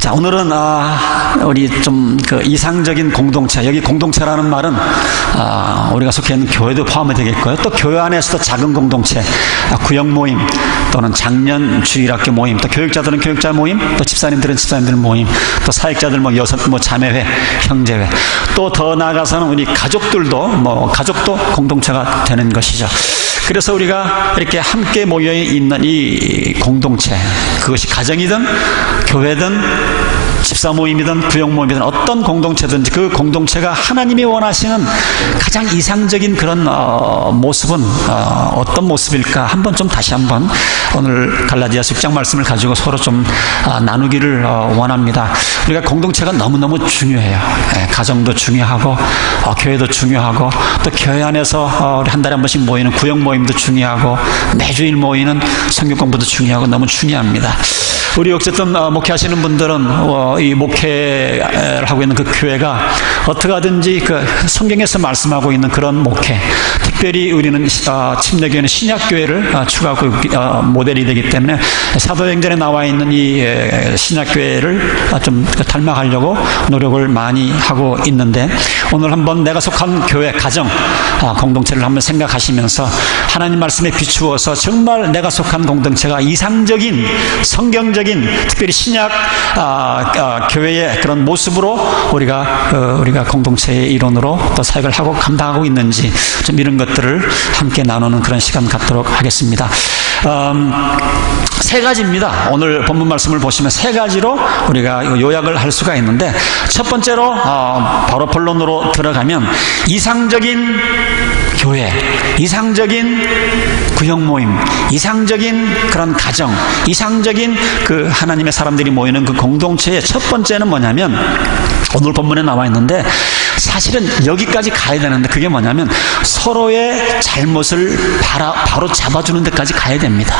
자, 오늘은 우리 좀 그 이상적인 공동체, 여기 공동체라는 말은 우리가 속해 있는 교회도 포함이 되겠고요. 또 교회 안에서도 작은 공동체, 구역 모임 또는 작년 주일학교 모임, 또 교육자들은 교육자 모임, 또 집사님들은 집사님들 모임, 또 사역자들 자매회, 형제회, 또 더 나아가서는 우리 가족들도 가족도 공동체가 되는 것이죠. 그래서 우리가 이렇게 함께 모여 있는 이 공동체, 그것이 가정이든 교회든 집사 모임이든 구역 모임이든 어떤 공동체든지 그 공동체가 하나님이 원하시는 가장 이상적인 그런 모습은 어떤 모습일까 한번 좀 다시 한번 오늘 갈라디아서 6장 말씀을 가지고 서로 좀 나누기를 원합니다. 우리가 공동체가 너무너무 중요해요. 가정도 중요하고 교회도 중요하고 또 교회 안에서 우리 한 달에 한 번씩 모이는 구역 모임도 중요하고 매주일 모이는 성경 공부도 중요하고 너무 중요합니다. 우리 어쨌든 목회하시는 분들은 이 목회를 하고 있는 그 교회가 어떻게 하든지 그 성경에서 말씀하고 있는 그런 목회, 특별히 우리는 침례교회는 신약교회를 추구하고 모델이 되기 때문에 사도행전에 나와 있는 이 신약교회를 좀 닮아가려고 노력을 많이 하고 있는데, 오늘 한번 내가 속한 교회, 가정, 공동체를 한번 생각하시면서 하나님 말씀에 비추어서 정말 내가 속한 공동체가 이상적인 성경적인 특별히 신약 교회의 그런 모습으로 우리가 공동체의 일원으로 또 사역을 하고 감당하고 있는지 좀 이런 것들을 함께 나누는 그런 시간 갖도록 하겠습니다. 세 가지입니다. 오늘 본문 말씀을 보시면 세 가지로 우리가 요약을 할 수가 있는데, 첫 번째로 바로 본론으로 들어가면 이상적인 교회, 이상적인 구역 모임, 이상적인 그런 가정, 이상적인 그 하나님의 사람들이 모이는 그 공동체의 첫 번째는 뭐냐면, 오늘 본문에 나와 있는데 사실은 여기까지 가야 되는데, 그게 뭐냐면 서로의 잘못을 바로 잡아주는 데까지 가야 됩니다.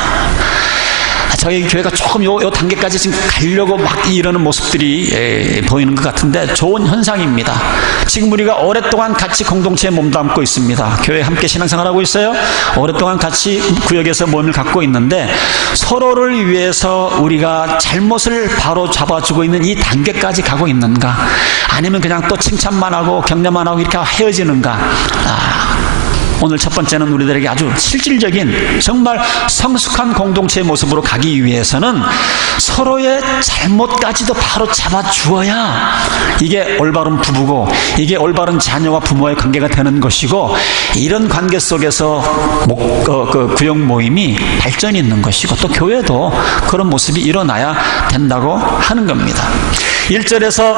저희 교회가 조금 요 단계까지 지금 가려고 막 이러는 모습들이 보이는 것 같은데 좋은 현상입니다. 지금 우리가 오랫동안 같이 공동체에 몸담고 있습니다. 교회 함께 신앙생활하고 있어요. 오랫동안 같이 구역에서 모임을 갖고 있는데 서로를 위해서 우리가 잘못을 바로 잡아주고 있는 이 단계까지 가고 있는가, 아니면 그냥 또 칭찬만 하고 격려만 하고 이렇게 헤어지는가. 오늘 첫 번째는 우리들에게 아주 실질적인 정말 성숙한 공동체의 모습으로 가기 위해서는 서로의 잘못까지도 바로 잡아주어야 이게 올바른 부부고 이게 올바른 자녀와 부모의 관계가 되는 것이고, 이런 관계 속에서 구역 모임이 발전이 있는 것이고 또 교회도 그런 모습이 일어나야 된다고 하는 겁니다. 1절에서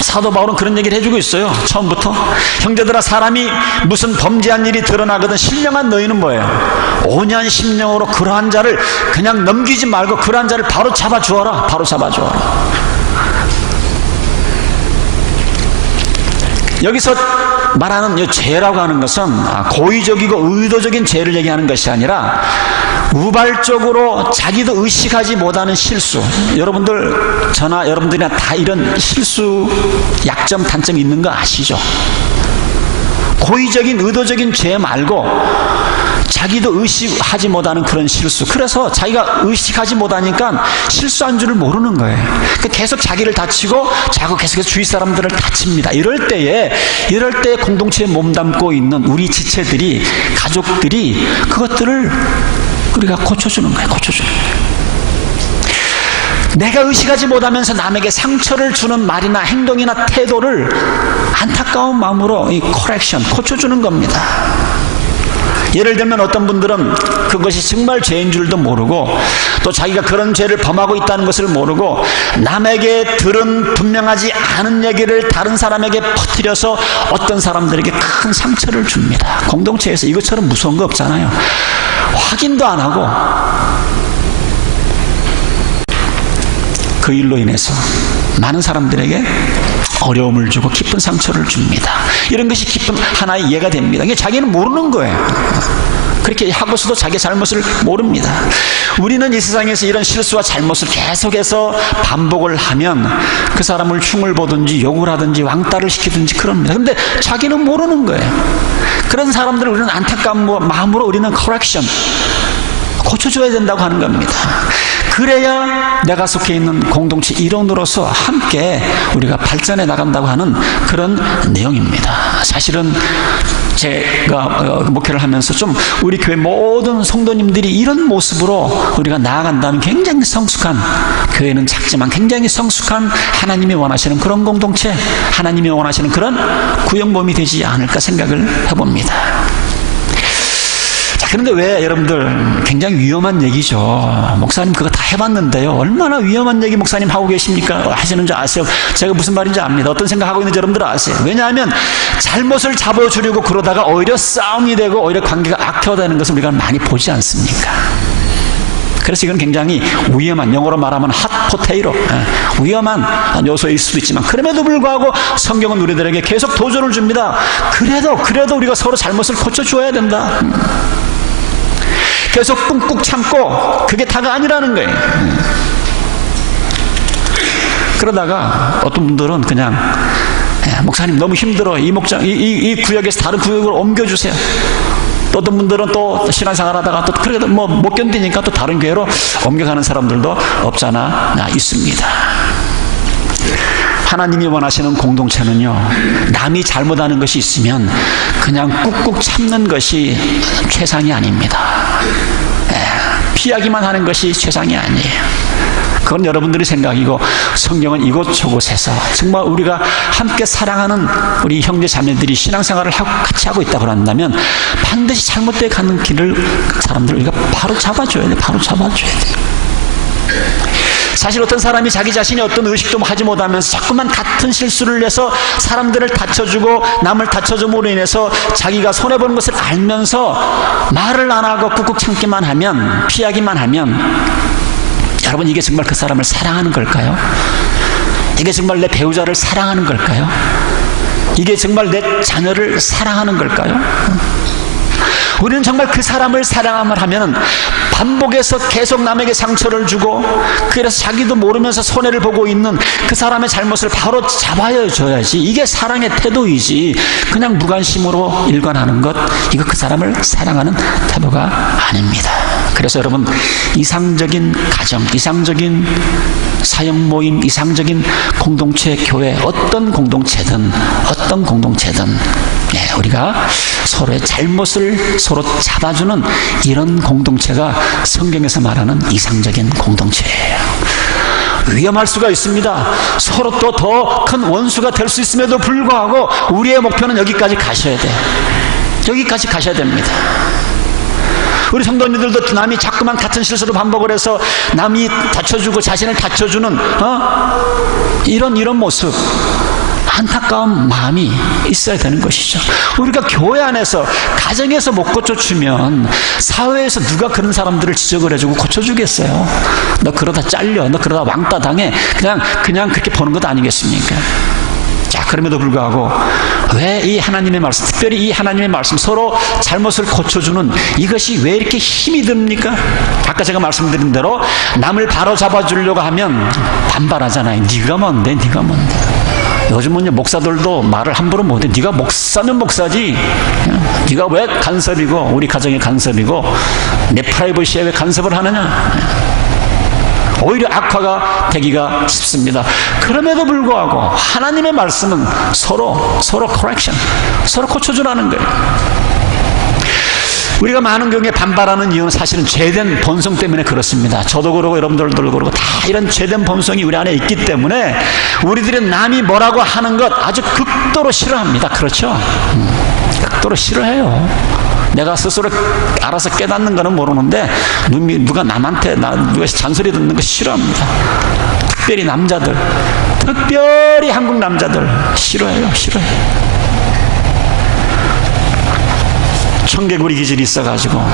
사도 바울은 그런 얘기를 해주고 있어요. 처음부터 형제들아, 사람이 무슨 범죄한 일이 드러나거든 신령한 너희는 뭐예요? 5년 10년으로 그러한 자를 그냥 넘기지 말고 그러한 자를 바로 잡아주어라. 바로 잡아주어라. 여기서 말하는 이 죄라고 하는 것은 고의적이고 의도적인 죄를 얘기하는 것이 아니라 우발적으로 자기도 의식하지 못하는 실수. 여러분들, 저나 여러분들이나 다 이런 실수, 약점, 단점이 있는 거 아시죠? 고의적인 의도적인 죄 말고 자기도 의식하지 못하는 그런 실수. 그래서 자기가 의식하지 못하니까 실수한 줄을 모르는 거예요. 계속 자기를 다치고 자꾸 계속해서 주위 사람들을 다칩니다. 이럴 때에 공동체에 몸담고 있는 우리 지체들이, 가족들이 그것들을 우리가 고쳐주는 거예요. 고쳐주는 거예요. 내가 의식하지 못하면서 남에게 상처를 주는 말이나 행동이나 태도를 안타까운 마음으로 이 코렉션, 고쳐주는 겁니다. 예를 들면 어떤 분들은 그것이 정말 죄인 줄도 모르고 또 자기가 그런 죄를 범하고 있다는 것을 모르고 남에게 들은 분명하지 않은 얘기를 다른 사람에게 퍼뜨려서 어떤 사람들에게 큰 상처를 줍니다. 공동체에서 이것처럼 무서운 거 없잖아요. 확인도 안 하고 그 일로 인해서 많은 사람들에게 어려움을 주고 깊은 상처를 줍니다. 이런 것이 깊은 하나의 이해가 됩니다. 이게 자기는 모르는 거예요. 그렇게 하고서도 자기 잘못을 모릅니다. 우리는 이 세상에서 이런 실수와 잘못을 계속해서 반복을 하면 그 사람을 흉을 보든지 욕을 하든지 왕따를 시키든지 그럽니다. 그런데 자기는 모르는 거예요. 그런 사람들을 우리는 안타까운 마음으로 우리는 커렉션, 고쳐줘야 된다고 하는 겁니다. 그래야 내가 속해 있는 공동체 일원으로서 함께 우리가 발전해 나간다고 하는 그런 내용입니다. 사실은 제가 목회를 하면서 좀 우리 교회 모든 성도님들이 이런 모습으로 우리가 나아간다면 굉장히 성숙한, 교회는 작지만 굉장히 성숙한 하나님이 원하시는 그런 공동체, 하나님이 원하시는 그런 구역몸이 되지 않을까 생각을 해봅니다. 자, 그런데 왜 여러분들 굉장히 위험한 얘기죠. 목사님 그거 다 해봤는데요. 얼마나 위험한 얘기 목사님 하고 계십니까? 하시는 줄 아세요? 제가 무슨 말인지 압니다. 어떤 생각하고 있는지 여러분들 아세요? 왜냐하면 잘못을 잡아주려고 그러다가 오히려 싸움이 되고 오히려 관계가 악화되는 것을 우리가 많이 보지 않습니까? 그래서 이건 굉장히 위험한, 영어로 말하면 핫 포테이토, 위험한 요소일 수도 있지만, 그럼에도 불구하고 성경은 우리들에게 계속 도전을 줍니다. 그래도 우리가 서로 잘못을 고쳐줘야 된다. 계속 꾹꾹 참고 그게 다가 아니라는 거예요. 그러다가 어떤 분들은 그냥 목사님 너무 힘들어, 이 구역에서 다른 구역으로 옮겨주세요. 또 어떤 분들은 또 신앙생활 하다가 또 그래도 뭐 못 견디니까 또 다른 교회로 옮겨가는 사람들도 없잖아 있습니다. 하나님이 원하시는 공동체는요, 남이 잘못하는 것이 있으면 그냥 꾹꾹 참는 것이 최상이 아닙니다. 피하기만 하는 것이 최상이 아니에요. 그건 여러분들의 생각이고, 성경은 이곳저곳에서 정말 우리가 함께 사랑하는 우리 형제 자매들이 신앙생활을 같이 하고 있다고 한다면 반드시 잘못되어 가는 길을 사람들 우리가 바로 잡아줘야 돼. 바로 잡아줘야 돼. 사실 어떤 사람이 자기 자신이 어떤 의식도 하지 못하면서 자꾸만 같은 실수를 해서 사람들을 다쳐주고 남을 다쳐줌으로 인해서 자기가 손해보는 것을 알면서 말을 안 하고 꾹꾹 참기만 하면, 피하기만 하면, 여러분 이게 정말 그 사람을 사랑하는 걸까요? 이게 정말 내 배우자를 사랑하는 걸까요? 이게 정말 내 자녀를 사랑하는 걸까요? 우리는 정말 그 사람을 사랑함을 하면 반복해서 계속 남에게 상처를 주고, 그래서 자기도 모르면서 손해를 보고 있는 그 사람의 잘못을 바로 잡아줘야지. 이게 사랑의 태도이지, 그냥 무관심으로 일관하는 것, 이거 그 사람을 사랑하는 태도가 아닙니다. 그래서 여러분, 이상적인 가정, 이상적인 사역 모임, 이상적인 공동체, 교회, 어떤 공동체든 우리가 서로의 잘못을 서로 잡아주는 이런 공동체가 성경에서 말하는 이상적인 공동체예요. 위험할 수가 있습니다. 서로 또 더 큰 원수가 될 수 있음에도 불구하고 우리의 목표는 여기까지 가셔야 돼요. 여기까지 가셔야 됩니다. 우리 성도님들도 남이 자꾸만 같은 실수를 반복을 해서 남이 다쳐주고 자신을 다쳐주는 이런 모습, 안타까운 마음이 있어야 되는 것이죠. 우리가 교회 안에서, 가정에서 못 고쳐주면 사회에서 누가 그런 사람들을 지적을 해주고 고쳐주겠어요? 너 그러다 잘려, 너 그러다 왕따 당해, 그냥 그렇게 보는 것 아니겠습니까? 자, 그럼에도 불구하고 왜 이 하나님의 말씀, 특별히 이 하나님의 말씀, 서로 잘못을 고쳐주는 이것이 왜 이렇게 힘이 듭니까? 아까 제가 말씀드린 대로 남을 바로 잡아주려고 하면 반발하잖아요. 네가 뭔데? 요즘은 목사들도 말을 함부로 못해. 네가 목사면 목사지, 네가 왜 간섭이고, 우리 가정의 간섭이고, 내 프라이버시에 왜 간섭을 하느냐, 오히려 악화가 되기가 쉽습니다. 그럼에도 불구하고 하나님의 말씀은 서로 커렉션, 서로 고쳐주라는 거예요. 우리가 많은 경우에 반발하는 이유는 사실은 죄된 본성 때문에 그렇습니다. 저도 그러고 여러분들도 그러고 다 이런 죄된 본성이 우리 안에 있기 때문에 우리들은 남이 뭐라고 하는 것 아주 극도로 싫어합니다. 그렇죠? 극도로 싫어해요. 내가 스스로 알아서 깨닫는 거는 모르는데 누가 남한테 누가 잔소리 듣는 거 싫어합니다. 특별히 남자들, 특별히 한국 남자들 싫어해요. 청개구리 기질이 있어가지고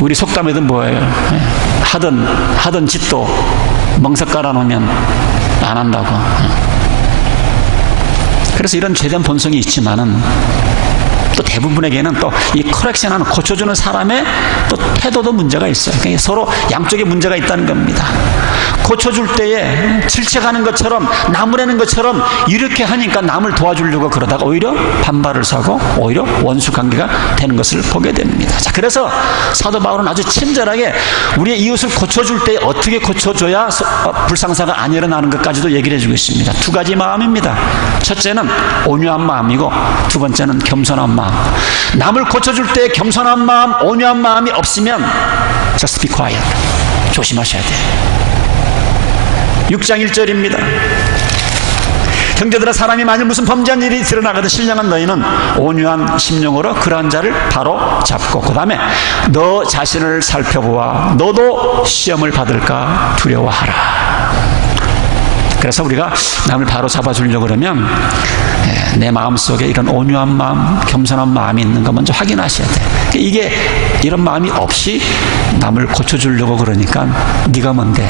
우리 속담에도 뭐예요? 하던 짓도 멍석 깔아놓으면 안 한다고. 그래서 이런 죄된 본성이 있지만은 또 대부분에게는 또 이 커렉션하는, 고쳐주는 사람의 또 태도도 문제가 있어요. 그러니까 서로 양쪽에 문제가 있다는 겁니다. 고쳐줄 때에 질책하는 것처럼 나무라는 것처럼 이렇게 하니까 남을 도와주려고 그러다가 오히려 반발을 사고 오히려 원수 관계가 되는 것을 보게 됩니다. 자, 그래서 사도 바울은 아주 친절하게 우리의 이웃을 고쳐줄 때 어떻게 고쳐줘야 불상사가 안 일어나는 것까지도 얘기를 해주고 있습니다. 두 가지 마음입니다. 첫째는 온유한 마음이고 두 번째는 겸손한 마음. 남을 고쳐줄 때 겸손한 마음, 온유한 마음이 없으면 just be quiet. 조심하셔야 돼요. 6장 1절입니다. 형제들아, 사람이 만일 무슨 범죄한 일이 드러나거든 신령한 너희는 온유한 심령으로 그러한 자를 바로 잡고, 그 다음에 너 자신을 살펴보아 너도 시험을 받을까 두려워하라. 그래서 우리가 남을 바로 잡아주려고 그러면 내 마음속에 이런 온유한 마음, 겸손한 마음이 있는 거 먼저 확인하셔야 돼요. 이게 이런 마음이 없이 남을 고쳐주려고 그러니까 네가 뭔데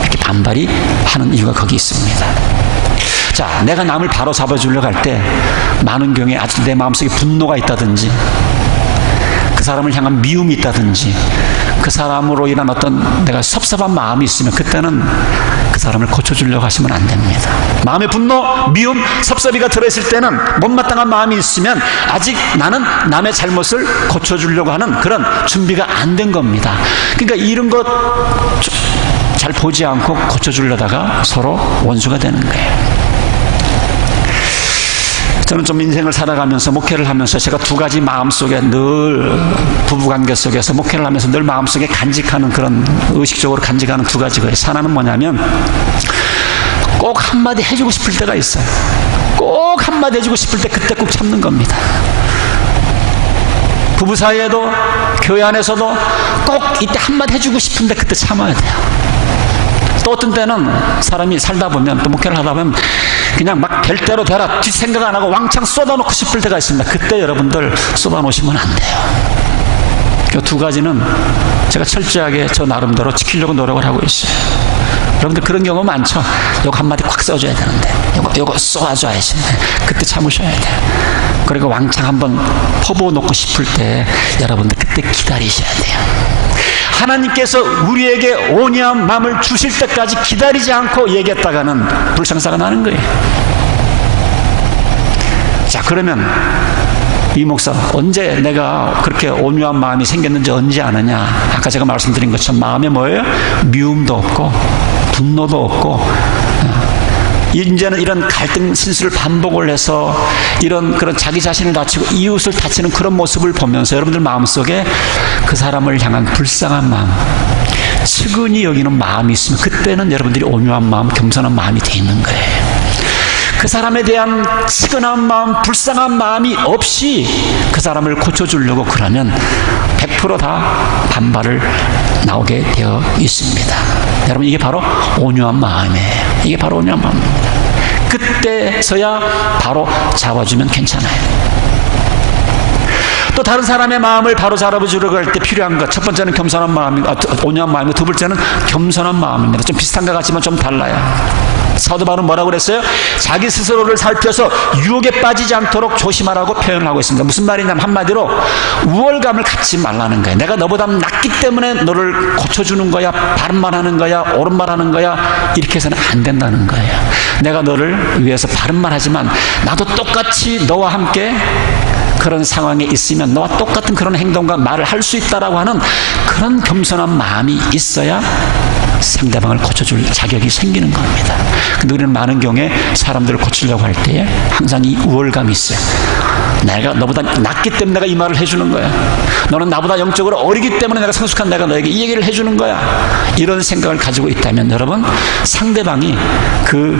이렇게 반발이 하는 이유가 거기 있습니다. 자, 내가 남을 바로 잡아주려고 할 때 많은 경우에 아직 내 마음속에 분노가 있다든지 그 사람을 향한 미움이 있다든지 그 사람으로 인한 어떤 내가 섭섭한 마음이 있으면 그때는 그 사람을 고쳐주려고 하시면 안 됩니다. 마음에 분노, 미움, 섭섭이가 들어있을 때는 못마땅한 마음이 있으면 아직 나는 남의 잘못을 고쳐주려고 하는 그런 준비가 안 된 겁니다. 그러니까 이런 것 잘 보지 않고 고쳐주려다가 서로 원수가 되는 거예요. 저는 좀 인생을 살아가면서 목회를 하면서 제가 두 가지 마음속에 늘 부부관계 속에서 목회를 하면서 늘 마음속에 간직하는 그런 의식적으로 간직하는 두 가지 거예요. 하나는 뭐냐면 꼭 한마디 해주고 싶을 때가 있어요. 꼭 한마디 해주고 싶을 때 그때 꼭 참는 겁니다. 부부 사이에도 교회 안에서도 꼭 이때 한마디 해주고 싶은데 그때 참아야 돼요. 또 어떤 때는 사람이 살다 보면 또 목회를 하다 보면 그냥 막 될 대로 되라 뒷생각 안 하고 왕창 쏟아놓고 싶을 때가 있습니다. 그때 여러분들 쏟아놓으시면 안 돼요. 이 두 가지는 제가 철저하게 저 나름대로 지키려고 노력을 하고 있어요. 여러분들 그런 경우 많죠. 요거 한마디 꽉 써줘야 되는데 요거 쏘아줘야지. 그때 참으셔야 돼요. 그리고 왕창 한번 퍼부어놓고 싶을 때 여러분들 그때 기다리셔야 돼요. 하나님께서 우리에게 온유한 마음을 주실 때까지 기다리지 않고 얘기했다가는 불상사가 나는 거예요. 자, 그러면 이 목사 언제 내가 그렇게 온유한 마음이 생겼는지 언제 아느냐? 아까 제가 말씀드린 것처럼 마음에 뭐예요? 미움도 없고 분노도 없고 이제는 이런 갈등 신수를 반복을 해서 이런 그런 자기 자신을 다치고 이웃을 다치는 그런 모습을 보면서 여러분들 마음속에 그 사람을 향한 불쌍한 마음, 측은히 여기는 마음이 있으면 그때는 여러분들이 온유한 마음, 겸손한 마음이 돼 있는 거예요. 그 사람에 대한 측은한 마음, 불쌍한 마음이 없이 그 사람을 고쳐주려고 그러면 100% 다 반발을 나오게 되어 있습니다. 여러분, 이게 바로 온유한 마음이에요. 이게 바로 온유한 마음입니다. 그때서야 바로 잡아주면 괜찮아요. 또 다른 사람의 마음을 바로 잡아주려고 할 때 필요한 것, 첫 번째는 겸손한 마음이고, 온유한 마음이고, 두 번째는 겸손한 마음입니다. 좀 비슷한 것 같지만 좀 달라요. 사도 바울은 뭐라고 그랬어요? 자기 스스로를 살펴서 유혹에 빠지지 않도록 조심하라고 표현을 하고 있습니다. 무슨 말이냐면 한마디로 우월감을 갖지 말라는 거예요. 내가 너보다 낫기 때문에 너를 고쳐주는 거야, 바른 말 하는 거야, 옳은 말 하는 거야, 이렇게 해서는 안 된다는 거예요. 내가 너를 위해서 바른 말 하지만 나도 똑같이 너와 함께 그런 상황에 있으면 너와 똑같은 그런 행동과 말을 할 수 있다라고 하는 그런 겸손한 마음이 있어야 상대방을 고쳐줄 자격이 생기는 겁니다. 근데 우리는 많은 경우에 사람들을 고치려고 할 때에 항상 이 우월감이 있어요. 내가 너보다 낫기 때문에 내가 이 말을 해주는 거야. 너는 나보다 영적으로 어리기 때문에 내가 성숙한 내가 너에게 이 얘기를 해주는 거야. 이런 생각을 가지고 있다면 여러분, 상대방이 그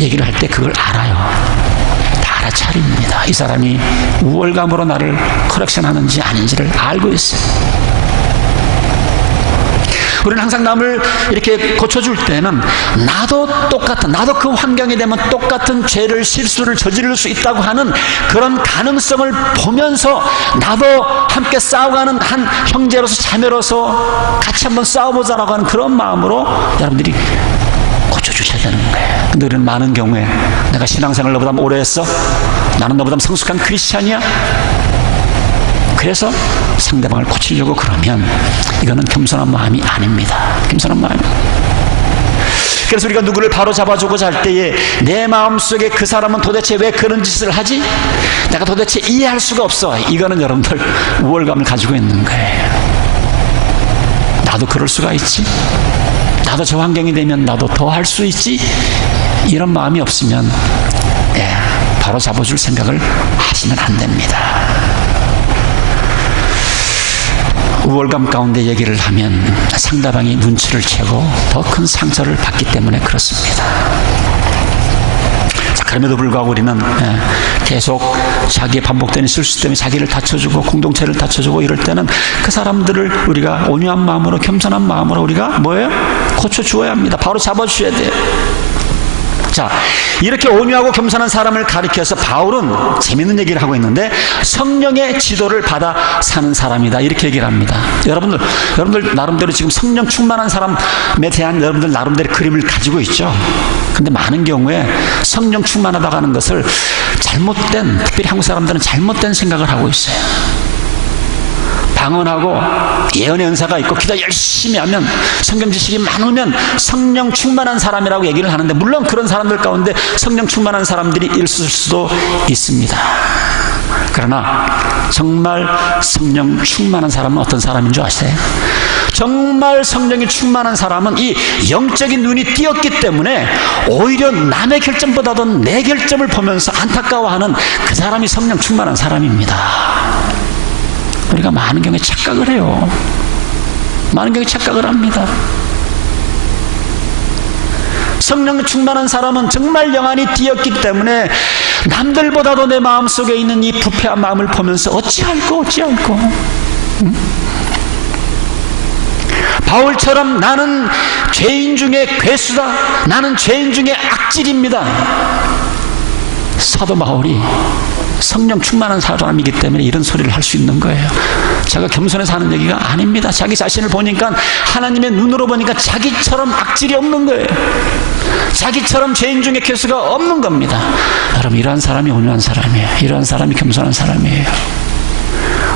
얘기를 할 때 그걸 알아요. 다 알아차립니다. 이 사람이 우월감으로 나를 커렉션 하는지 아닌지를 알고 있어요. 우리는 항상 남을 이렇게 고쳐줄 때는 나도 그 환경이 되면 똑같은 죄를, 실수를 저지를 수 있다고 하는 그런 가능성을 보면서 나도 함께 싸워가는 한 형제로서, 자매로서 같이 한번 싸워보자라고 하는 그런 마음으로 여러분들이 고쳐주셔야 되는 거예요. 근데 우리는 많은 경우에 내가 신앙생활을 너보다 오래 했어? 나는 너보다 성숙한 크리스찬이야? 그래서 상대방을 고치려고 그러면 이거는 겸손한 마음이 아닙니다. 겸손한 마음이. 그래서 우리가 누구를 바로 잡아주고자 할 때에 내 마음속에 그 사람은 도대체 왜 그런 짓을 하지? 내가 도대체 이해할 수가 없어. 이거는 여러분들 우월감을 가지고 있는 거예요. 나도 그럴 수가 있지. 나도 저 환경이 되면 나도 더 할 수 있지. 이런 마음이 없으면 바로 잡아줄 생각을 하시면 안 됩니다. 우월감 가운데 얘기를 하면 상대방이 눈치를 채고 더 큰 상처를 받기 때문에 그렇습니다. 자, 그럼에도 불구하고 우리는 계속 자기의 반복되는 실수 때문에 자기를 다쳐주고 공동체를 다쳐주고 이럴 때는 그 사람들을 우리가 온유한 마음으로 겸손한 마음으로 우리가 뭐예요? 고쳐주어야 합니다. 바로 잡아주셔야 돼요. 자, 이렇게 온유하고 겸손한 사람을 가리켜서 바울은 재밌는 얘기를 하고 있는데 성령의 지도를 받아 사는 사람이다 이렇게 얘기를 합니다. 여러분들 나름대로 지금 성령 충만한 사람에 대한 여러분들 나름대로 그림을 가지고 있죠. 근데 많은 경우에 성령 충만하다고 하는 것을 잘못된, 특별히 한국 사람들은 잘못된 생각을 하고 있어요. 방언하고 예언의 은사가 있고 기도 열심히 하면 성경 지식이 많으면 성령 충만한 사람이라고 얘기를 하는데, 물론 그런 사람들 가운데 성령 충만한 사람들이 있을 수도 있습니다. 그러나 정말 성령 충만한 사람은 어떤 사람인 줄 아세요? 정말 성령이 충만한 사람은 이 영적인 눈이 띄었기 때문에 오히려 남의 결점보다도 내 결점을 보면서 안타까워하는 그 사람이 성령 충만한 사람입니다. 우리가 많은 경우에 착각을 해요. 많은 경우에 착각을 합니다. 성령 충만한 사람은 정말 영안이 띄었기 때문에 남들보다도 내 마음속에 있는 이 부패한 마음을 보면서 어찌할꼬 응? 바울처럼 나는 죄인 중에 괴수다, 나는 죄인 중에 악질입니다. 사도 바울이 성령 충만한 사람이기 때문에 이런 소리를 할 수 있는 거예요. 제가 겸손해서 하는 얘기가 아닙니다. 자기 자신을 보니까, 하나님의 눈으로 보니까 자기처럼 악질이 없는 거예요. 자기처럼 죄인 중에 괴수가 없는 겁니다. 여러분, 이러한 사람이 온유한 사람이에요. 이러한 사람이 겸손한 사람이에요.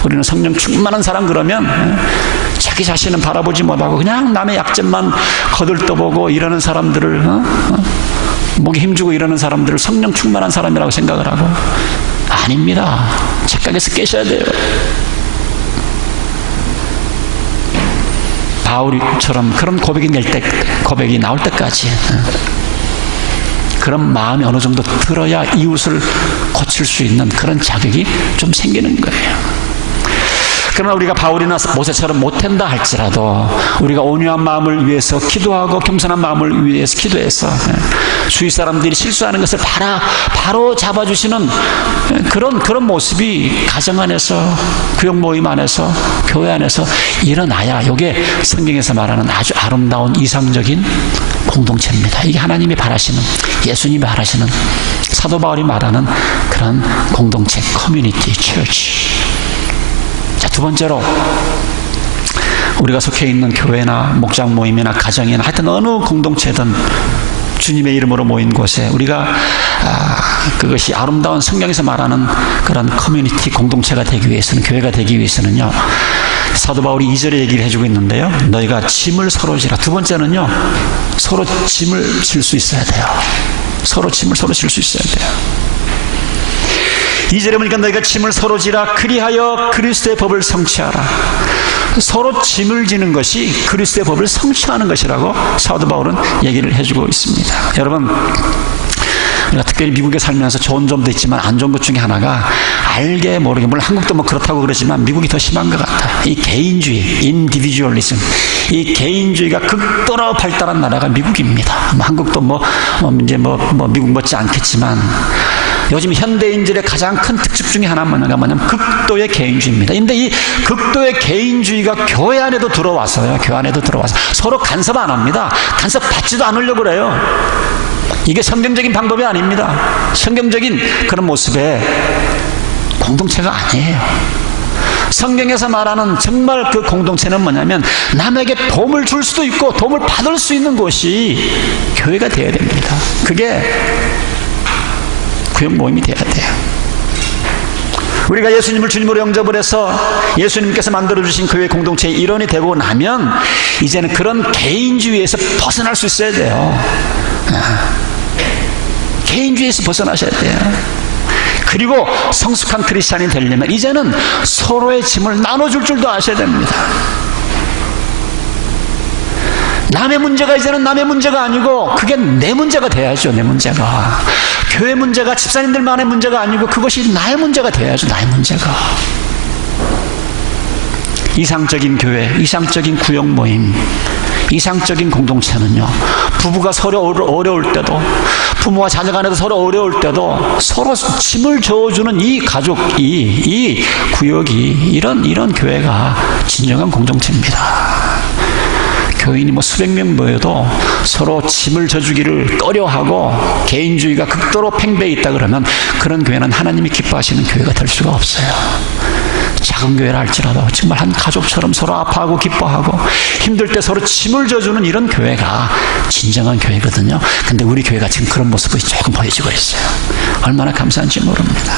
우리는 성령 충만한 사람 그러면 자기 자신은 바라보지 못하고 그냥 남의 약점만 거들떠보고 이러는 사람들을 목에 힘주고 이러는 사람들을 성령 충만한 사람이라고 생각을 하고, 아닙니다. 착각에서 깨셔야 돼요. 바울처럼 그런 고백이 나올 때까지 그런 마음이 어느 정도 들어야 이웃을 고칠 수 있는 그런 자격이 좀 생기는 거예요. 그러나 우리가 바울이나 모세처럼 못한다 할지라도 우리가 온유한 마음을 위해서 기도하고 겸손한 마음을 위해서 기도해서 주위 사람들이 실수하는 것을 바로 잡아주시는 그런 모습이 가정 안에서, 구역 모임 안에서, 교회 안에서 일어나야 이게 성경에서 말하는 아주 아름다운 이상적인 공동체입니다. 이게 하나님이 바라시는, 예수님이 바라시는, 사도 바울이 말하는 그런 공동체, 커뮤니티, 처치. 자, 두 번째로 우리가 속해 있는 교회나 목장 모임이나 가정이나 하여튼 어느 공동체든 주님의 이름으로 모인 곳에 우리가 그것이 아름다운 성경에서 말하는 그런 커뮤니티, 공동체가 되기 위해서는, 교회가 되기 위해서는요, 사도 바울이 2절에 얘기를 해주고 있는데요, 너희가 짐을 서로 지라. 두 번째는요, 서로 짐을 질 수 있어야 돼요. 서로 짐을 질 수 있어야 돼요. 2절에 보니까 너희가 짐을 서로 지라. 그리하여 그리스도의 법을 성취하라. 서로 짐을 지는 것이 그리스도의 법을 성취하는 것이라고 사도 바울은 얘기를 해주고 있습니다. 여러분, 우리가 특별히 미국에 살면서 좋은 점도 있지만 안 좋은 것 중에 하나가, 알게 모르게, 물론 한국도 뭐 그렇다고 그러지만 미국이 더 심한 것 같아요. 이 개인주의, 인디비주얼리즘, 이 개인주의가 극도로 발달한 나라가 미국입니다. 한국도 미국 못지 않겠지만 요즘 현대인들의 가장 큰 특징 중에 하나가 뭐냐면 극도의 개인주의입니다. 근데 이 극도의 개인주의가 교회 안에도 들어와서요, 교회 안에도 들어와서 서로 간섭 안 합니다. 간섭 받지도 않으려고 그래요. 이게 성경적인 방법이 아닙니다. 성경적인 그런 모습의 공동체가 아니에요. 성경에서 말하는 정말 그 공동체는 뭐냐면, 남에게 도움을 줄 수도 있고 도움을 받을 수 있는 곳이 교회가 되어야 됩니다. 그게 구역 모임이 돼야 돼요. 우리가 예수님을 주님으로 영접을 해서 예수님께서 만들어주신 교회 공동체의 일원이 되고 나면 이제는 그런 개인주의에서 벗어날 수 있어야 돼요. 개인주의에서 벗어나셔야 돼요. 그리고 성숙한 크리스찬이 되려면 이제는 서로의 짐을 나눠줄 줄도 아셔야 됩니다. 남의 문제가 이제는 남의 문제가 아니고 그게 내 문제가 돼야죠. 내 문제가. 교회 문제가 집사님들만의 문제가 아니고 그것이 나의 문제가 돼야죠. 나의 문제가. 이상적인 교회, 이상적인 구역 모임, 이상적인 공동체는요, 부부가 서로 어려울 때도, 부모와 자녀 간에도 서로 어려울 때도 서로 짐을 져주는 이 가족, 이 구역이 이런 교회가 진정한 공동체입니다. 교인이 뭐 수백 명 모여도 서로 짐을 져주기를 꺼려하고 개인주의가 극도로 팽배해 있다 그러면 그런 교회는 하나님이 기뻐하시는 교회가 될 수가 없어요. 작은 교회라 할지라도 정말 한 가족처럼 서로 아파하고 기뻐하고 힘들 때 서로 짐을 져주는 이런 교회가 진정한 교회거든요. 근데 우리 교회가 지금 그런 모습이 조금 보여지고 있어요. 얼마나 감사한지 모릅니다.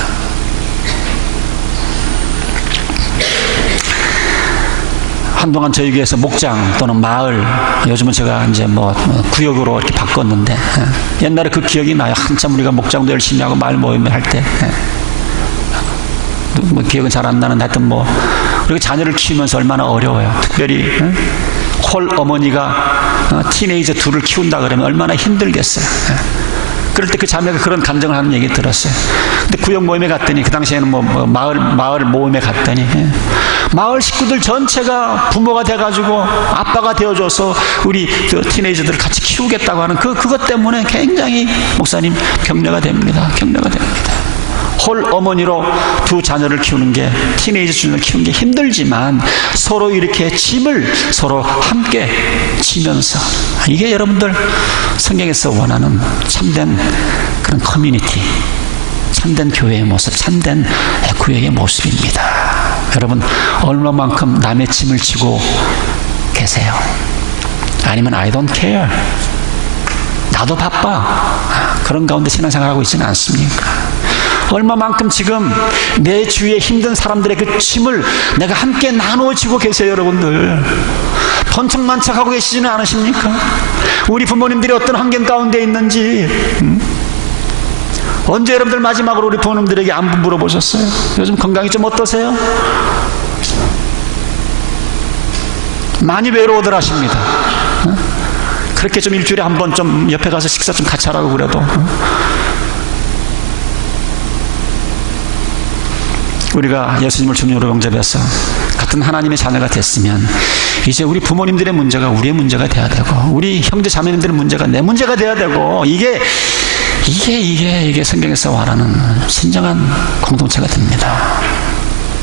한동안 저희 교회에서 목장 또는 마을, 요즘은 제가 이제 뭐 구역으로 이렇게 바꿨는데, 옛날에 그 기억이 나요. 한참 우리가 목장도 열심히 하고 마을 모임을 할 때. 뭐 기억은 잘 안 나는데 하여튼 뭐 우리가 자녀를 키우면서 얼마나 어려워요. 특별히 홀 어머니가 티네이저 둘을 키운다 그러면 얼마나 힘들겠어요. 그럴 때 그 자매가 그런 간증을 하는 얘기 들었어요. 근데 구역 모임에 갔더니, 그 당시에는 뭐 마을 모임에 갔더니 마을 식구들 전체가 부모가 돼가지고 아빠가 되어줘서 우리 그 티네이저들을 같이 키우겠다고 하는 그것 때문에 굉장히 목사님 격려가 됩니다. 격려가 됩니다. 홀 어머니로 두 자녀를 키우는 게, 티네이저 자녀를 키우는 게 힘들지만 서로 이렇게 짐을 서로 함께 지면서, 이게 여러분들 성경에서 원하는 참된 그런 커뮤니티, 참된 교회의 모습, 참된 구역의 모습입니다. 여러분, 얼마만큼 남의 짐을 지고 계세요? 아니면 I don't care, 나도 바빠, 그런 가운데 신앙생활하고 있지는 않습니까? 얼마만큼 지금 내 주위에 힘든 사람들의 그 짐을 내가 함께 나누어지고 계세요, 여러분들. 번쩍만척하고 계시지는 않으십니까? 우리 부모님들이 어떤 환경 가운데 있는지, 언제 여러분들 마지막으로 우리 부모님들에게 안부 물어보셨어요? 요즘 건강이 좀 어떠세요? 많이 외로워들 하십니다. 그렇게 좀 일주일에 한 번 좀 옆에 가서 식사 좀 같이 하라고 그래도. 우리가 예수님을 주님으로 영접해서 같은 하나님의 자녀가 됐으면 이제 우리 부모님들의 문제가 우리의 문제가 돼야 되고, 우리 형제 자매님들의 문제가 내 문제가 돼야 되고, 이게 성경에서 말하는 진정한 공동체가 됩니다.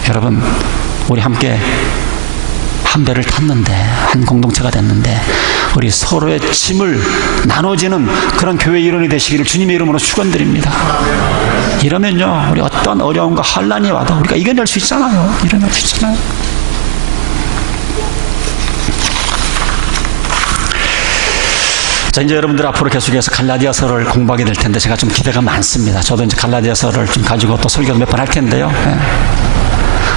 여러분, 우리 함께 한 배를 탔는데, 한 공동체가 됐는데, 우리 서로의 짐을 나눠지는 그런 교회 일원이 되시기를 주님의 이름으로 축원드립니다. 이러면요, 우리 어떤 어려움과 환난이 와도 우리가 이겨낼 수 있잖아요. 이겨낼 수 있잖아요. 자, 이제 여러분들 앞으로 계속해서 갈라디아서를 공부하게 될 텐데 제가 좀 기대가 많습니다. 저도 이제 갈라디아서를 좀 가지고 또 설교도 몇 번 할 텐데요.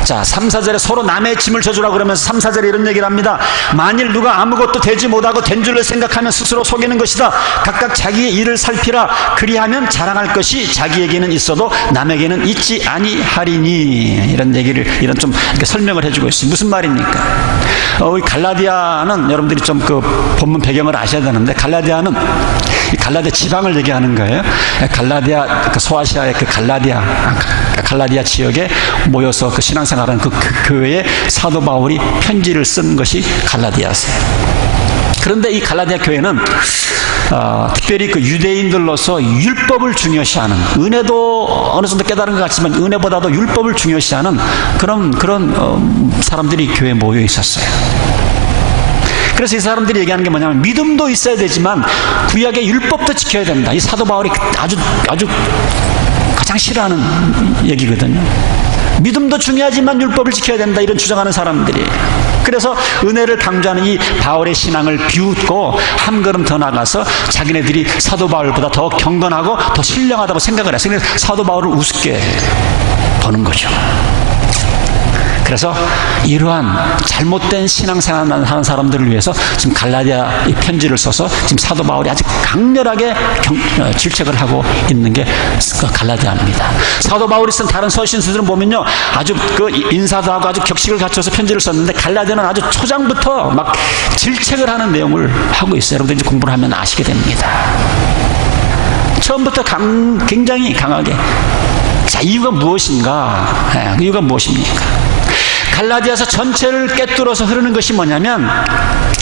자, 3, 4절에 서로 남의 짐을 져주라 그러면서 3, 4절에 이런 얘기를 합니다. 만일 누가 아무것도 되지 못하고 된 줄로 생각하면 스스로 속이는 것이다. 각각 자기의 일을 살피라. 그리하면 자랑할 것이 자기에게는 있어도 남에게는 있지 아니하리니. 이런 얘기를, 이런 좀 이렇게 설명을 해주고 있어요. 무슨 말입니까? 우리 갈라디아는 여러분들이 좀 그 본문 배경을 아셔야 되는데, 갈라디아는 이 갈라디아 지방을 얘기하는 거예요. 갈라디아, 그 소아시아의 그 갈라디아 지역에 모여서 그 신앙생활하는 그 교회에 사도 바울이 편지를 쓴 것이 갈라디아서예요. 그런데 이 갈라디아 교회는 특별히 그 유대인들로서 율법을 중요시하는, 은혜도 어느 정도 깨달은 것 같지만 은혜보다도 율법을 중요시하는 그런 사람들이 교회에 모여 있었어요. 그래서 이 사람들이 얘기하는 게 뭐냐면, 믿음도 있어야 되지만 구약의 율법도 지켜야 된다. 이 사도 바울이 아주 가장 싫어하는 얘기거든요. 믿음도 중요하지만 율법을 지켜야 된다, 이런 주장하는 사람들이. 그래서 은혜를 강조하는 이 바울의 신앙을 비웃고 한 걸음 더 나가서 자기네들이 사도 바울보다 더 경건하고 더 신령하다고 생각을 해서 그래서 사도 바울을 우습게 보는 거죠. 그래서 이러한 잘못된 신앙생활을 하는 사람들을 위해서 지금 갈라디아 이 편지를 써서 지금 사도 바울이 아주 강렬하게 질책을 하고 있는 게 갈라디아입니다. 사도 바울이 쓴 다른 서신서들은 보면요, 아주 그 인사도 하고 아주 격식을 갖춰서 편지를 썼는데 갈라디아는 아주 초장부터 막 질책을 하는 내용을 하고 있어요. 여러분들 이제 공부를 하면 아시게 됩니다. 처음부터 굉장히 강하게. 자, 이유가 무엇인가? 이유가 무엇입니까? 갈라디아서 전체를 꿰뚫어서 흐르는 것이 뭐냐면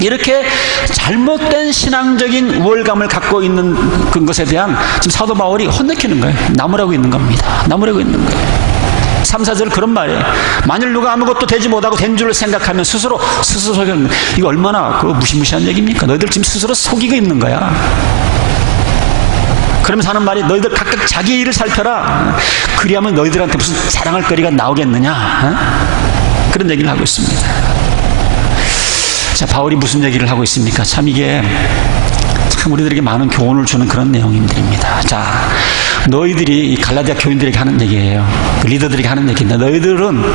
이렇게 잘못된 신앙적인 우월감을 갖고 있는 그것에 대한 지금 사도 바울이 혼내키는 거예요. 나무라고 있는 겁니다. 나무라고 있는 거예요. 3, 4절 그런 말이에요. 만일 누가 아무것도 되지 못하고 된 줄을 생각하면 스스로 속이는 거예요. 이거 얼마나 그 무시무시한 얘기입니까? 너희들 지금 스스로 속이고 있는 거야. 그러면서 하는 말이 너희들 각각 자기 일을 살펴라. 그리하면 너희들한테 무슨 자랑할 거리가 나오겠느냐? 그런 얘기를 하고 있습니다. 자, 바울이 무슨 얘기를 하고 있습니까? 참 이게 참 우리들에게 많은 교훈을 주는 그런 내용들입니다. 자, 너희들이 이 갈라디아 교인들에게 하는 얘기예요. 그 리더들에게 하는 얘기인데 너희들은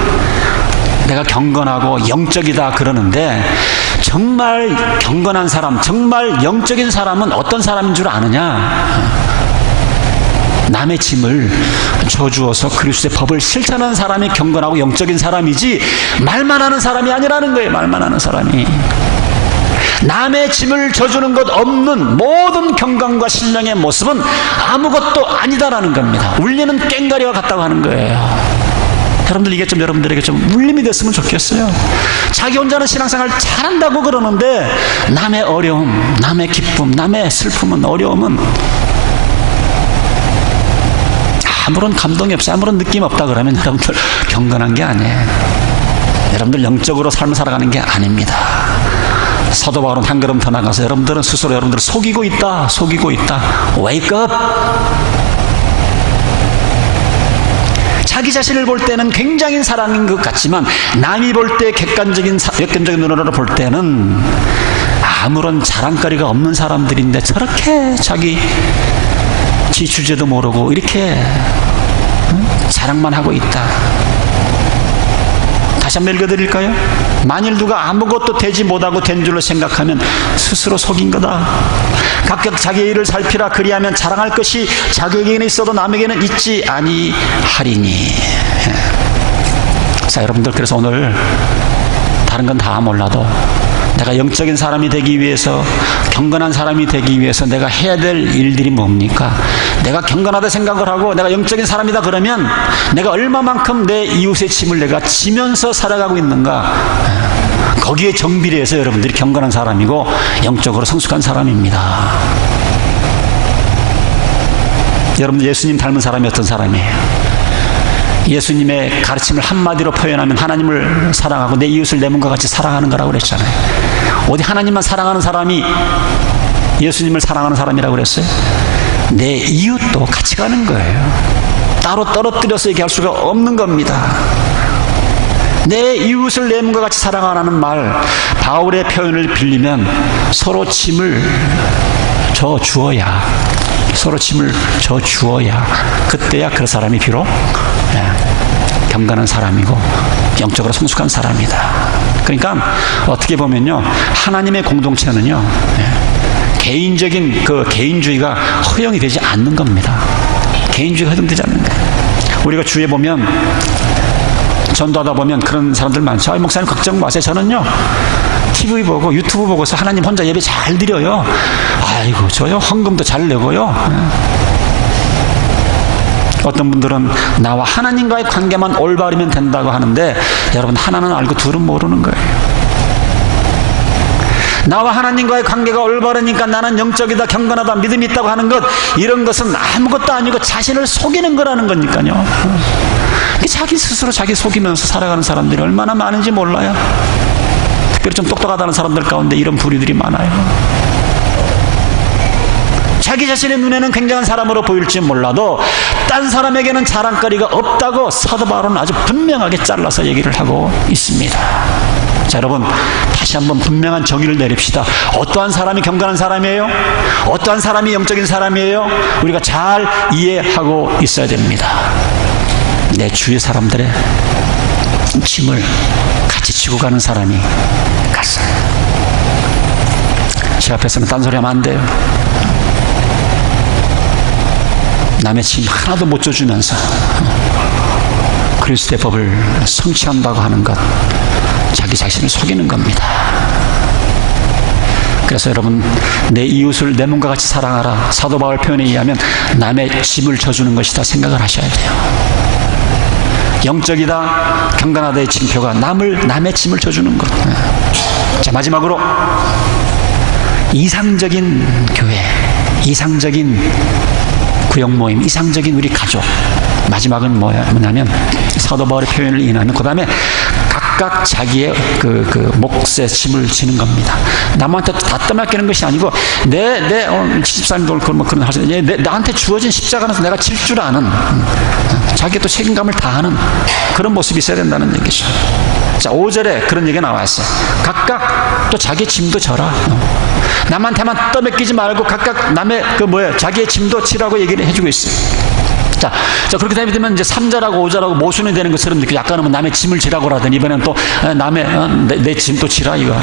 내가 경건하고 영적이다 그러는데 정말 경건한 사람, 정말 영적인 사람은 어떤 사람인 줄 아느냐? 남의 짐을 져주어서 그리스도의 법을 실천하는 사람이 경건하고 영적인 사람이지 말만 하는 사람이 아니라는 거예요. 말만 하는 사람이. 남의 짐을 져주는 것 없는 모든 경건과 신령의 모습은 아무것도 아니다라는 겁니다. 울리는 꽹과리와 같다고 하는 거예요. 여러분들 이게 좀 여러분들에게 좀 울림이 됐으면 좋겠어요. 자기 혼자는 신앙생활 잘한다고 그러는데 남의 어려움, 남의 기쁨, 남의 슬픔은 어려움은 아무런 감동이 없어, 아무런 느낌 없다 그러면 여러분들 경건한 게 아니에요. 여러분들 영적으로 삶을 살아가는 게 아닙니다. 사도 바울은 한 걸음 더 나가서 여러분들은 스스로 여러분들을 속이고 있다. Wake up! 자기 자신을 볼 때는 굉장히 사랑인 것 같지만 남이 볼 때 객관적인 눈으로 볼 때는 아무런 자랑거리가 없는 사람들인데 저렇게 자기 지 주제도 모르고 이렇게 자랑만 하고 있다. 다시 한번 읽어드릴까요? 만일 누가 아무것도 되지 못하고 된 줄로 생각하면 스스로 속인 거다. 각각 자기의 일을 살피라. 그리하면 자랑할 것이 자기에게는 있어도 남에게는 있지 아니하리니. 자, 여러분들 그래서 오늘 다른 건 다 몰라도 내가 영적인 사람이 되기 위해서, 경건한 사람이 되기 위해서 내가 해야 될 일들이 뭡니까? 내가 경건하다 생각을 하고 내가 영적인 사람이다 그러면 내가 얼마만큼 내 이웃의 짐을 내가 지면서 살아가고 있는가? 거기에 정비례해서 여러분들이 경건한 사람이고 영적으로 성숙한 사람입니다. 여러분들 예수님 닮은 사람이 어떤 사람이에요? 예수님의 가르침을 한마디로 표현하면 하나님을 사랑하고 내 이웃을 내 몸과 같이 사랑하는 거라고 그랬잖아요. 어디 하나님만 사랑하는 사람이 예수님을 사랑하는 사람이라고 그랬어요? 내 이웃도 같이 가는 거예요. 따로 떨어뜨려서 얘기할 수가 없는 겁니다. 내 이웃을 내 몸과 같이 사랑하라는 말, 바울의 표현을 빌리면 서로 짐을 져 주어야, 그때야 그 사람이 비록 경건한 사람이고 영적으로 성숙한 사람이다. 그러니까 어떻게 보면요, 하나님의 공동체는요, 개인적인 그 개인주의가 허용이 되지 않는 겁니다. 개인주의가 허용되지 않는 거예요. 우리가 주위에 보면 전도하다 보면 그런 사람들 많죠. 목사님 걱정 마세요. 저는요 TV 보고 유튜브 보고서 하나님 혼자 예배 잘 드려요. 아이고 저요 헌금도 잘 내고요. 어떤 분들은 나와 하나님과의 관계만 올바르면 된다고 하는데 여러분, 하나는 알고 둘은 모르는 거예요. 나와 하나님과의 관계가 올바르니까 나는 영적이다, 경건하다, 믿음이 있다고 하는 것, 이런 것은 아무것도 아니고 자신을 속이는 거라는 거니까요. 자기 스스로 자기 속이면서 살아가는 사람들이 얼마나 많은지 몰라요. 특별히 좀 똑똑하다는 사람들 가운데 이런 부류들이 많아요. 자기 자신의 눈에는 굉장한 사람으로 보일지 몰라도 딴 사람에게는 자랑거리가 없다고 사도 바울은 아주 분명하게 잘라서 얘기를 하고 있습니다. 자, 여러분, 다시 한번 분명한 정의를 내립시다. 어떠한 사람이 경건한 사람이에요? 어떠한 사람이 영적인 사람이에요? 우리가 잘 이해하고 있어야 됩니다. 내 주위 사람들의 짐을 같이 지고 가는 사람이 갔어요. 제 앞에서는 딴소리하면 안 돼요. 남의 짐 하나도 못 져주면서 그리스도의 법을 성취한다고 하는 것, 자기 자신을 속이는 겁니다. 그래서 여러분, 내 이웃을 내 몸과 같이 사랑하라. 사도 바울 표현에 의하면 남의 짐을 져주는 것이다 생각을 하셔야 돼요. 영적이다, 경건하다의 징표가 남의 짐을 져주는 것. 자, 마지막으로 이상적인 교회, 이상적인 구역 모임, 이상적인 우리 가족. 마지막은 뭐냐면 사도 바울의 표현을 인하면 그 다음에 각각 자기의 그 몫의 짐을 지는 겁니다. 남한테 다 떠맡기는 것이 아니고 내 73도 그런 하시 나한테 주어진 십자가는 내가 칠 줄 아는, 자기가 또 책임감을 다하는 그런 모습이 있어야 된다는 얘기죠. 자, 5절에 그런 얘기가 나와 있어요. 각각 또 자기 짐도 져라. 남한테만 떠맡기지 말고 각각 남의 자기의 짐도 지라고 얘기를 해주고 있어요. 자, 그렇게 되면 이제 3절하고 5절하고 모순이 되는 것처럼 느끼죠. 약간은 남의 짐을 지라고 하더니 이번엔 또 내 짐도 지라 이거.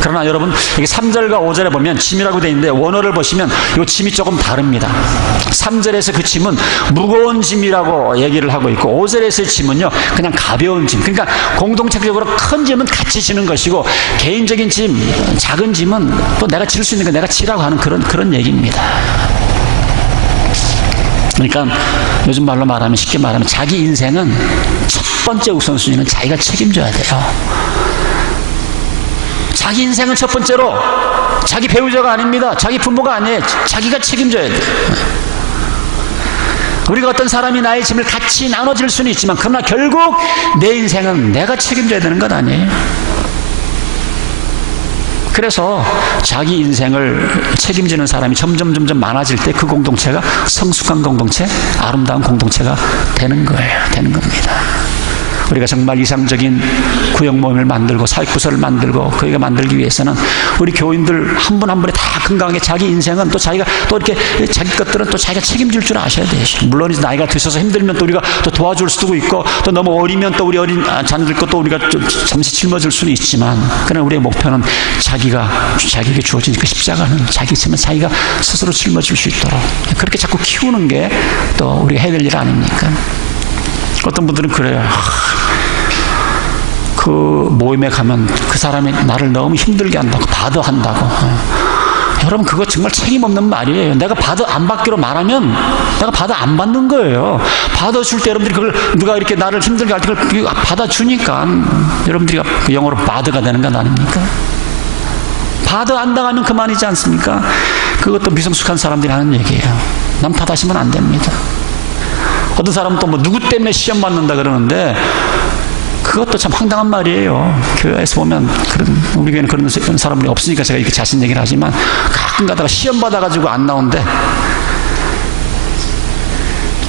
그러나 여러분, 여기 3절과 5절에 보면 짐이라고 되어 있는데 원어를 보시면 이 짐이 조금 다릅니다. 3절에서 그 짐은 무거운 짐이라고 얘기를 하고 있고 5절에서의 짐은요 그냥 가벼운 짐. 그러니까 공동체적으로 큰 짐은 같이 지는 것이고 개인적인 짐, 작은 짐은 또 내가 질 수 있는 거 내가 지라고 하는 그런 얘기입니다. 그러니까 요즘 말로 말하면, 쉽게 말하면 자기 인생은 첫 번째 우선순위는 자기가 책임져야 돼요. 자기 인생은 첫 번째로 자기 배우자가 아닙니다. 자기 부모가 아니에요. 자기가 책임져야 돼요. 우리가 어떤 사람이 나의 짐을 같이 나눠질 수는 있지만 그러나 결국 내 인생은 내가 책임져야 되는 것 아니에요. 그래서 자기 인생을 책임지는 사람이 점점 많아질 때 그 공동체가 성숙한 공동체, 아름다운 공동체가 되는 거예요. 되는 겁니다. 우리가 정말 이상적인 구역 모임을 만들고 사역부서를 만들고 그에게 만들기 위해서는 우리 교인들 한 분 한 분이 다 건강하게 자기 인생은 또 자기가 또 이렇게 자기 것들은 또 자기가 책임질 줄 아셔야 돼요. 물론 이제 나이가 드셔서 힘들면 또 우리가 또 도와줄 수도 있고 또 너무 어리면 또 우리 어린 자녀들 것도 우리가 좀 잠시 짊어질 수는 있지만 그러나 우리의 목표는 자기에게 주어진 그 십자가는 자기 있으면 자기가 스스로 짊어질 수 있도록 그렇게 자꾸 키우는 게 또 우리가 해야 될 일 아닙니까? 어떤 분들은 그래요. 그 모임에 가면 그 사람이 나를 너무 힘들게 한다고, 바드한다고. 여러분, 그거 정말 책임 없는 말이에요. 내가 바드 안 받기로 말하면 내가 바드 안 받는 거예요. 받아줄 때 여러분들이 그걸 누가 이렇게 나를 힘들게 할 때 그걸 받아주니까 여러분들이 그 영어로 바드가 되는 건 아닙니까? 바드 안 당하면 그만이지 않습니까? 그것도 미성숙한 사람들이 하는 얘기예요. 남 탓하시면 안 됩니다. 어떤 사람은 또 누구 때문에 시험 받는다 그러는데 그것도 참 황당한 말이에요. 교회에서 보면 우리 교회는 그런 사람들이 없으니까 제가 이렇게 자신 얘기를 하지만 가끔 가다가 시험 받아가지고 안 나온대.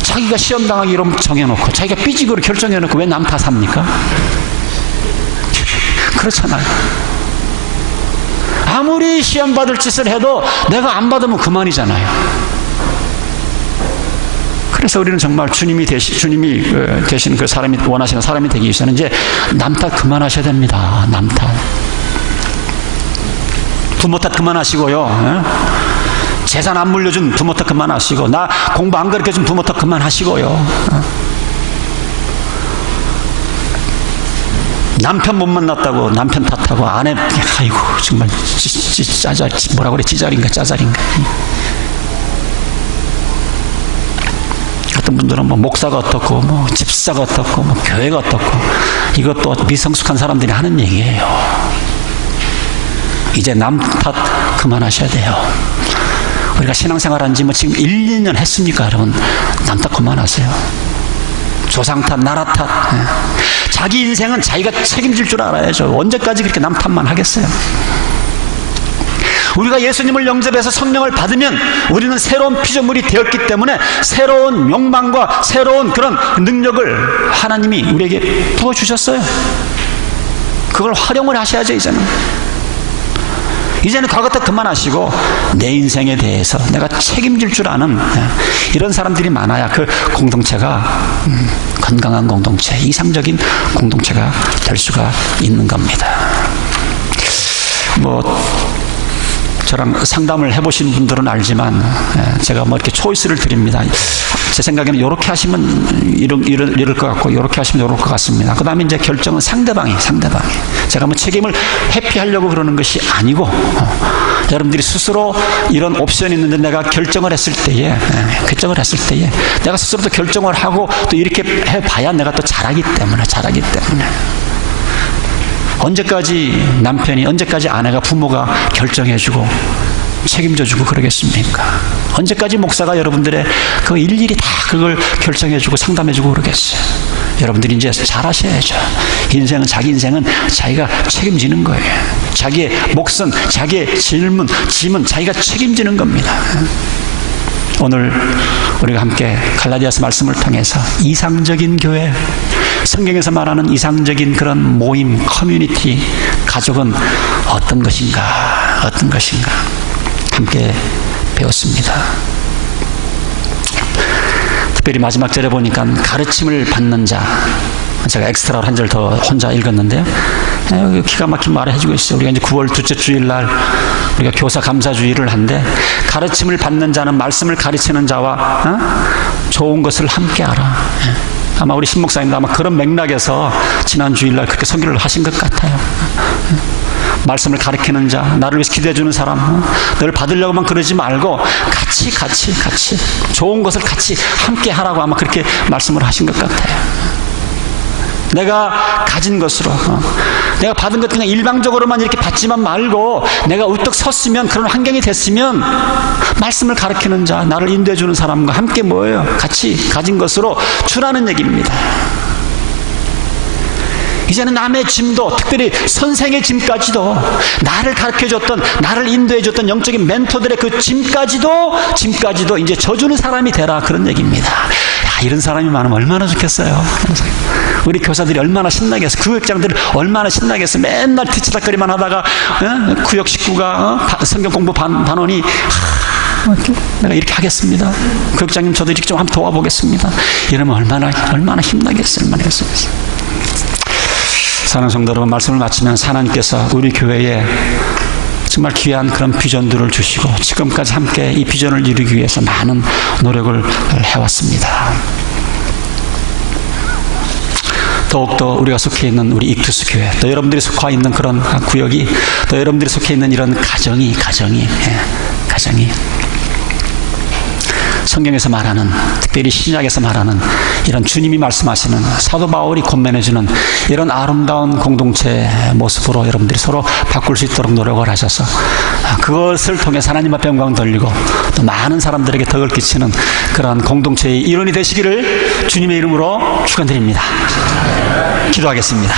자기가 시험 당하기로 정해놓고 자기가 삐지기로 결정해놓고 왜 남 탓합니까? 그렇잖아요. 아무리 시험 받을 짓을 해도 내가 안 받으면 그만이잖아요. 그래서 우리는 정말 주님이 되신 그 사람이 원하시는 사람이 되기 위해서는 이제 남 탓 그만하셔야 됩니다. 남 탓. 부모 탓 그만하시고요. 재산 안 물려준 부모 탓 그만하시고 나 공부 안 가르쳐준 부모 탓 그만하시고요. 남편 못 만났다고 남편 탓하고 아내 아이고 정말 짜잘 뭐라 그래 지잘인가 짜잘인가. 어떤 분들은 목사가 어떻고 집사가 어떻고 교회가 어떻고 이것도 미성숙한 사람들이 하는 얘기예요. 이제 남 탓 그만하셔야 돼요. 우리가 신앙생활한 지 지금 1, 2년 했습니까 여러분? 남 탓 그만하세요. 조상 탓, 나라 탓. 자기 인생은 자기가 책임질 줄 알아야죠. 언제까지 그렇게 남 탓만 하겠어요? 우리가 예수님을 영접해서 성령을 받으면 우리는 새로운 피조물이 되었기 때문에 새로운 욕망과 새로운 그런 능력을 하나님이 우리에게 부어주셨어요. 그걸 활용을 하셔야죠. 이제는 과거 때 그만하시고 내 인생에 대해서 내가 책임질 줄 아는 이런 사람들이 많아야 그 공동체가 건강한 공동체, 이상적인 공동체가 될 수가 있는 겁니다. 저랑 상담을 해보신 분들은 알지만 제가 이렇게 초이스를 드립니다. 제 생각에는 이렇게 하시면 이럴 것 같고 이렇게 하시면 이럴 것 같습니다. 그 다음에 이제 결정은 상대방이 제가 책임을 회피하려고 그러는 것이 아니고 여러분들이 스스로 이런 옵션이 있는데 내가 결정을 했을 때에 내가 스스로도 결정을 하고 또 이렇게 해봐야 내가 또 잘하기 때문에 언제까지 남편이, 언제까지 아내가, 부모가 결정해주고 책임져주고 그러겠습니까? 언제까지 목사가 여러분들의 그 일일이 다 그걸 결정해주고 상담해주고 그러겠어요? 여러분들이 이제 잘하셔야죠. 인생은, 자기 인생은 자기가 책임지는 거예요. 자기의 몫은, 자기의 짐은 자기가 책임지는 겁니다. 오늘 우리가 함께 갈라디아서 말씀을 통해서 이상적인 교회, 성경에서 말하는 이상적인 그런 모임, 커뮤니티, 가족은 어떤 것인가 함께 배웠습니다. 특별히 마지막 절에 보니까 가르침을 받는 자, 제가 엑스트라로 한 절 더 혼자 읽었는데요. 기가 막힌 말을 해주고 있어요. 우리가 이제 9월 둘째 주일날 우리가 교사 감사주의를 한데, 가르침을 받는 자는 말씀을 가르치는 자와 좋은 것을 함께 알아. 아마 우리 신목사님도 아마 그런 맥락에서 지난 주일날 그렇게 설교를 하신 것 같아요. 말씀을 가르치는 자, 나를 위해서 기도해주는 사람, 늘 받으려고만 그러지 말고 같이 좋은 것을 같이 함께 하라고 아마 그렇게 말씀을 하신 것 같아요. 내가 가진 것으로, 내가 받은 것 그냥 일방적으로만 이렇게 받지만 말고, 내가 우뚝 섰으면, 그런 환경이 됐으면 말씀을 가르치는 자, 나를 인도해주는 사람과 함께 뭐예요? 같이 가진 것으로 주라는 얘기입니다. 이제는 남의 짐도, 특별히 선생의 짐까지도, 나를 가르쳐줬던, 나를 인도해줬던 영적인 멘토들의 그 짐까지도 이제 져주는 사람이 되라, 그런 얘기입니다. 야, 이런 사람이 많으면 얼마나 좋겠어요. 우리 교사들이 얼마나 신나겠어. 교육장들이 얼마나 신나겠어. 맨날 뒤치다거리만 하다가 구역 식구가 성경 공부 반원이 내가 이렇게 하겠습니다. 교육장님 저도 이렇게 좀 한번 도와보겠습니다. 이러면 얼마나 힘나겠어요. 사랑하는 성도 여러분, 말씀을 마치면서 하나님께서 우리 교회에 정말 귀한 그런 비전들을 주시고 지금까지 함께 이 비전을 이루기 위해서 많은 노력을 해왔습니다. 더욱더 우리가 속해 있는 우리 익투스 교회, 또 여러분들이 속해 있는 그런 구역이, 또 여러분들이 속해 있는 이런 가정이 성경에서 말하는, 특별히 신약에서 말하는 이런 주님이 말씀하시는, 사도 바울이 권면해주는 이런 아름다운 공동체 모습으로 여러분들이 서로 바꿀 수 있도록 노력을 하셔서 그것을 통해서 하나님 앞에 영광 돌리고 또 많은 사람들에게 덕을 끼치는 그런 공동체의 일원이 되시기를 주님의 이름으로 축원드립니다. 기도하겠습니다.